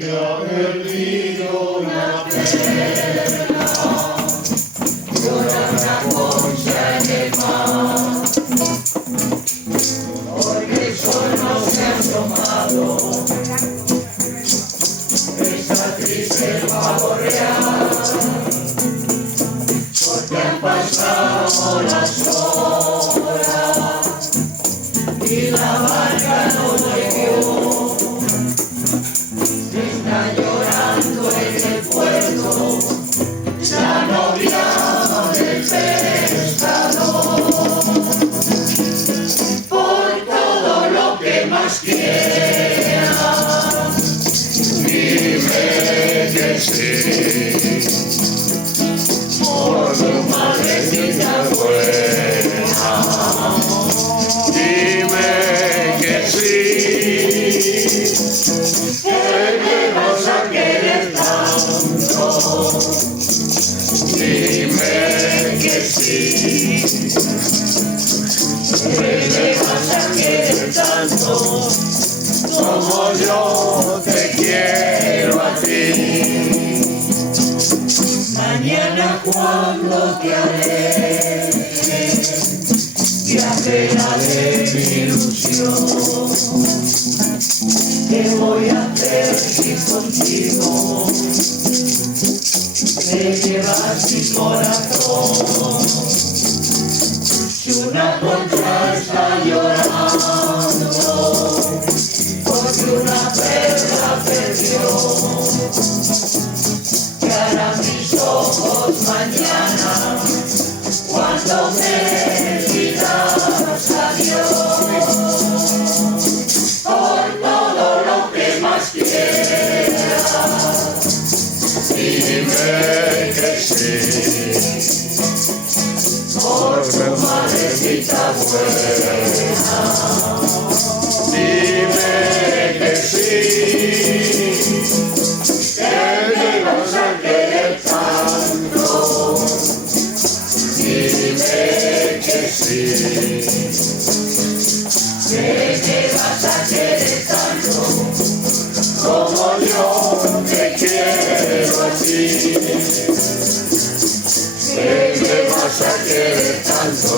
que ha perdido una perla, llora una concha en el mar, porque el sol no se ha asomado, está triste el pavo real, porque han pasado las horas y la barca no llegó. Está llorando en el puerto la novia del pescador, por todo lo que más quiera. Dime que sí, por su madrecita buena. Dime que sí, que me vas a querer tanto. Dime que sí, que me vas a querer tanto, como yo te quiero a ti. Mañana cuando te alegres, viajera de mi ilusión, ¿qué voy a hacer si contigo me llevas mi corazón? Si una concha está llorando porque una perla perdió, ¿qué harán mis ojos mañana cuando me digas adiós? Por todo lo que más quieras, dime que sí, por tu madrecita buena. Dime que sí, que me vas a querer tanto. Dime que sí, que me vas a querer tanto, como yo te quiero a ti. Que me vas a querer tanto.